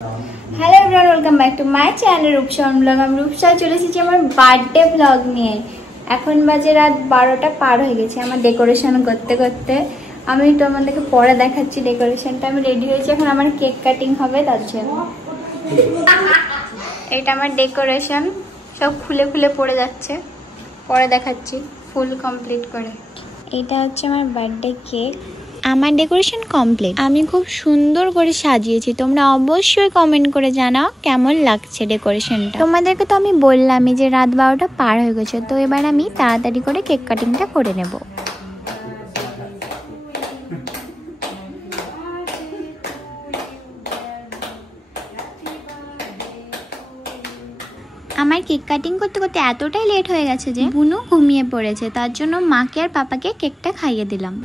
Hello everyone, welcome back to my channel Rupsa blog. আমি রূপসা চলে এসেছি আমার বার্থডে ব্লগ নিয়ে। এখন বাজে রাত 12টা পার হয়ে গেছে আমার ডেকোরেশন করতে করতে। আমি তোমাদেরকে পরে দেখাচ্ছি ডেকোরেশনটা। আমি রেডি হয়েছি, এখন আমার কেক কাটিং হবে তার জন্য। এটা আমার ডেকোরেশন, সব খুলে খুলে পড়ে যাচ্ছে, পরে দেখাচ্ছি ফুল কমপ্লিট করে। এটা হচ্ছে আমার বার্থডে কেক। আমার ডেকোরেশন কমপ্লিট, আমি খুব সুন্দর করে সাজিয়েছি। তোমরা অবশ্যই কমেন্ট করে জানাও কেমন লাগছে ডেকোরেশনটা। তোমাদেরকে তো আমি বললামই যে রাত 12টা পার হয়ে গেছে, তো এবার আমি তাড়াতাড়ি করে কেক কাটিংটা করে নেব। আমার কেক কাটিং করতে করতে এতটাই লেট হয়ে গেছে যে বুনু ঘুমিয়ে পড়েছে, তার জন্য মাকে আর পাপাকে কেকটা খাইয়ে দিলাম।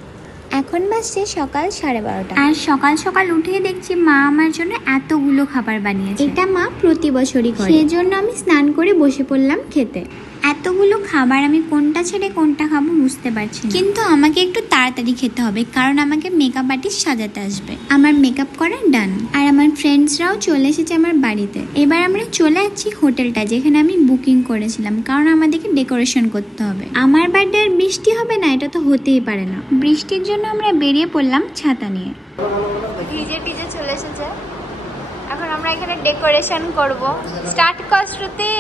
এখন বাজছে সকাল 12:30, আর সকাল সকাল উঠে দেখছি মা আমার জন্য এতগুলো খাবার বানিয়েছে। এটা মা প্রতি বছরই করে, সেই জন্য আমি স্নান করে বসে পড়লাম খেতে। এতগুলো খাবার আমি কোনটা ছেড়ে কোনটা খাবো বুঝতে পারছি না, কিন্তু আমাকে একটু তাড়াতাড়ি খেতে হবে কারণ আমাকে মেকআপ আর্টিস্ট সাজাতে আসবে। আমার মেকআপ করা ডান, আর আমার ফ্রেন্ডসরাও চলে এসেছে আমার বাড়িতে। এবার আমরা চলে যাচ্ছি হোটেলটা যেখানে আমি বুকিং করেছিলাম, কারণ আমাদেরকে ডেকোরেশন করতে হবে। আমার বার্থডে আর বৃষ্টি হবে না, এটা তো হতেই পারে না। বৃষ্টির জন্য আমরা বেরিয়ে পড়লাম ছাতা নিয়ে। ডিজে টিজে চলে এসেছে, এখন আমরা এখানে ডেকোরেশন করব। স্টার্ট কর শ্রুতি,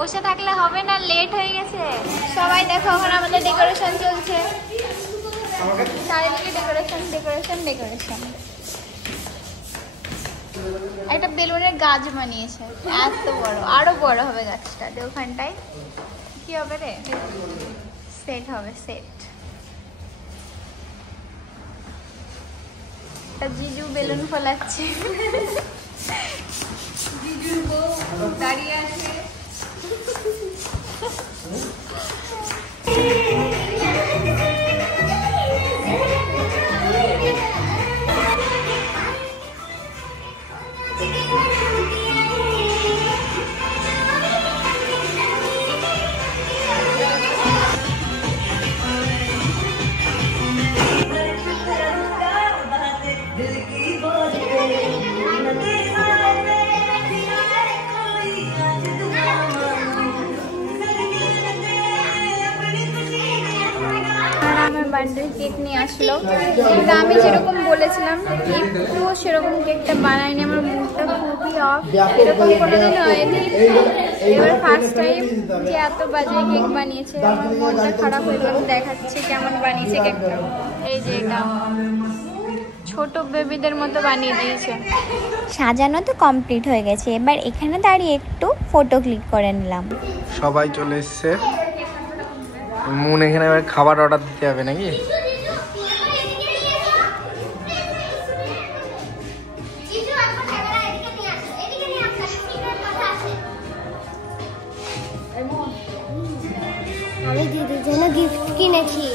বসে থাকলে হবে না, লেট হয়ে গেছে। সবাই দেখো এখন আমাদের ডেকোরেশন চলছে, চারিদিকে ডেকোরেশন ডেকোরেশন ডেকোরেশন। একটা বেলুনের গাছ বানিয়েছে এত বড়, আরো বড় হবে গাছটা। ওখানটায় কি হবে রে, সেট হবে সেট। জিজু বেলুন ফোলাচ্ছে, জিজুর বউ দাঁড়িয়ে আছে। বার্থডে কেক নিয়ে আসলো, কিন্তু আমি যেরকম বলেছিলাম একটুও সেরকম কেকটা বানাইনি। আমার মুডটা খুবই অফ, এরকম কোনোদিন হয়নি। এবার ফার্স্ট টাইম যে এত বাজে কেক বানিয়েছে, আমার মনটা খারাপ হয়ে গেল। দেখাচ্ছে কেমন বানিয়েছে কেকটা। এই যে এটা ছোট বেবিদের মতো বানিয়ে দিয়েছে। সাজানো তো কমপ্লিট হয়ে গেছে, এবার এখানে দাঁড়িয়ে একটু ফটো ক্লিক করে নিলাম। সবাই চলে এসছে, মন এখানে এবার খাবার অর্ডার দিতে হবে নাকি? আমি দিদির জন্য গিফট কিনেছি।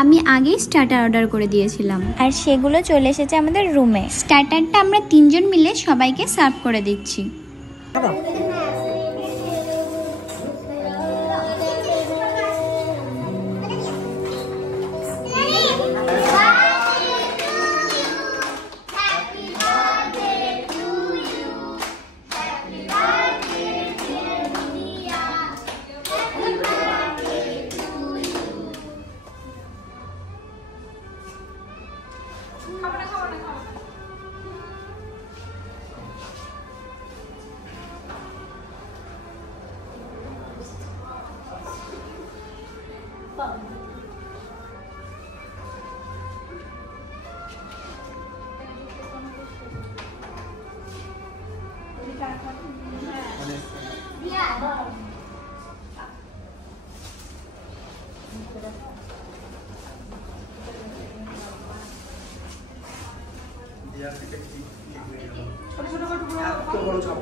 আমি আগেই স্টার্টার অর্ডার করে দিয়েছিলাম, আর সেগুলো চলে এসেছে আমাদের রুমে। স্টার্টারটা আমরা 3 জন মিলে সবাইকে সার্ভ করে দিচ্ছি। ছোট ছোট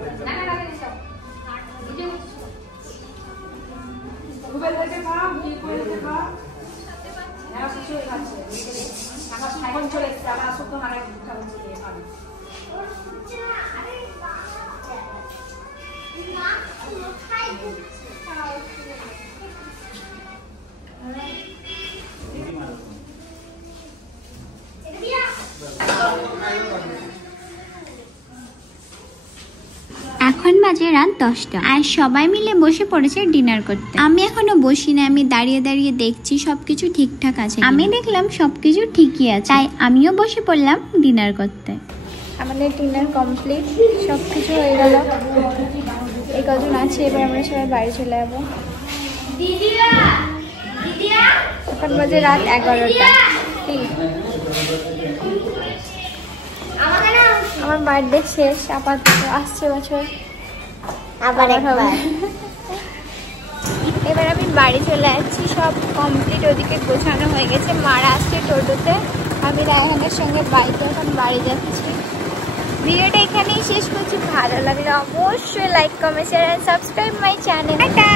এখন বাজে রাত 10টা আর সবাই মিলে বসে পড়েছে ডিনার করতে। আমি এখনো বসি না, আমি দাঁড়িয়ে দাঁড়িয়ে দেখছি সবকিছু ঠিকঠাক আছে। আমি দেখলাম সবকিছু ঠিকই আছে, তাই আমিও বসে পড়লাম ডিনার করতে। আমাদের ডিনার কমপ্লিট, সবকিছু হয়ে গেল। এই কজন আছে, এবার আমরা সবাই বাড়ি চলে যাবো। এখন বাজে রাত 11টা। আমার বার্থডে শেষ, আপাতত আসছে বছর আবার একবার এবার আমি বাড়ি চলে যাচ্ছি, সব কমপ্লিট, ওদিকে গোছানো হয়ে গেছে। মারা আসছে টোটোতে, আমি রায়হানের সঙ্গে বাইকে এখন বাড়ি যাচ্ছি। ভিডিওটা এখানেই শেষ করছি। ভালো লাগলে অবশ্যই like, comment, share and subscribe my channel. Tata.